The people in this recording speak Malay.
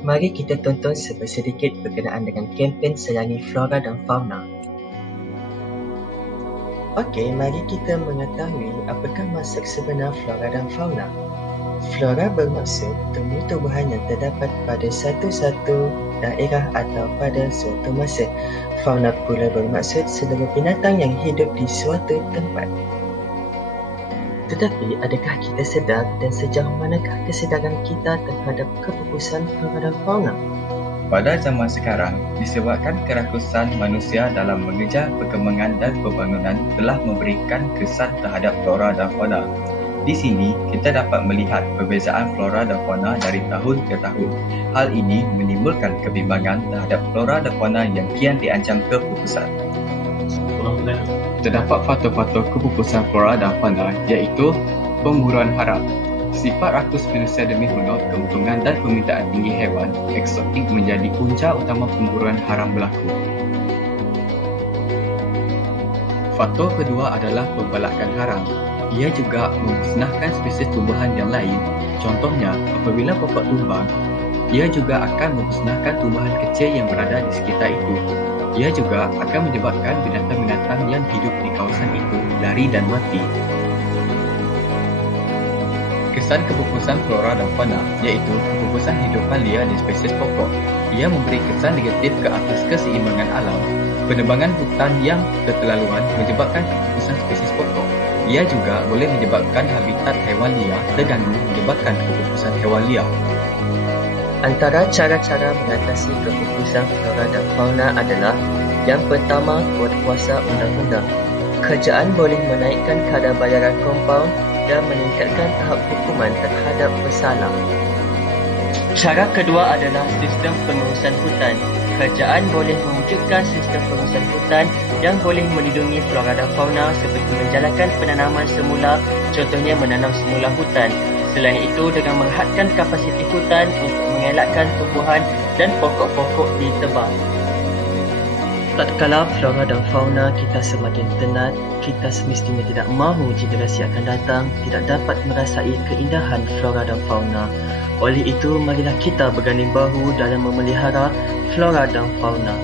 Mari kita tonton sedikit berkenaan dengan kempen Sayangi Flora dan Fauna. Okey, mari kita mengetahui apakah maksud sebenar flora dan fauna. Flora bermaksud tumbuh-tumbuhan yang terdapat pada satu-satu daerah atau pada suatu masa. Fauna pula bermaksud seluruh binatang yang hidup di suatu tempat. Tetapi, adakah kita sedar dan sejauh manakah kesedaran kita terhadap kepupusan flora dan fauna? Pada zaman sekarang, disebabkan kerakusan manusia dalam mengejar perkembangan dan pembangunan telah memberikan kesan terhadap flora dan fauna. Di sini, kita dapat melihat perbezaan flora dan fauna dari tahun ke tahun. Hal ini menimbulkan kebimbangan terhadap flora dan fauna yang kian diancam kepupusan. Terdapat faktor-faktor kepupusan flora dan fauna iaitu pemburuan haram. Sifat rakus manusia demi menolak keuntungan dan permintaan tinggi hewan eksotik menjadi punca utama pemburuan haram berlaku. Faktor kedua adalah pembalakan haram. Ia juga memusnahkan spesies tumbuhan yang lain. Contohnya, apabila pokok tumbang, ia juga akan memusnahkan tumbuhan kecil yang berada di sekitar itu. Ia juga akan menyebabkan binatang-binatang yang hidup di kawasan itu lari dan mati. Kesan kepupusan flora dan fauna iaitu kepupusan hidupan liar di spesies pokok. Ia memberi kesan negatif ke atas keseimbangan alam. Penebangan hutan yang keterlaluan menyebabkan kepupusan spesies pokok. Ia juga boleh menyebabkan habitat haiwan liar terganggu menyebabkan kepupusan haiwan liar. Antara cara-cara mengatasi kepupusan flora dan fauna adalah: yang pertama, kuasa undang-undang. Kerajaan boleh menaikkan kadar bayaran kompaun dan meningkatkan tahap hukuman terhadap pesalah. Cara kedua adalah sistem pengurusan hutan. Kerajaan boleh mewujudkan sistem pengurusan hutan yang boleh melindungi flora dan fauna seperti menjalankan penanaman semula, contohnya menanam semula hutan. Selain itu, dengan menghadkan kapasiti hutan untuk mengelakkan tumbuhan dan pokok-pokok ditebang. Tatkala flora dan fauna kita semakin tenat, kita semestinya tidak mahu generasi akan datang tidak dapat merasai keindahan flora dan fauna. Oleh itu, marilah kita berganding bahu dalam memelihara flora dan fauna.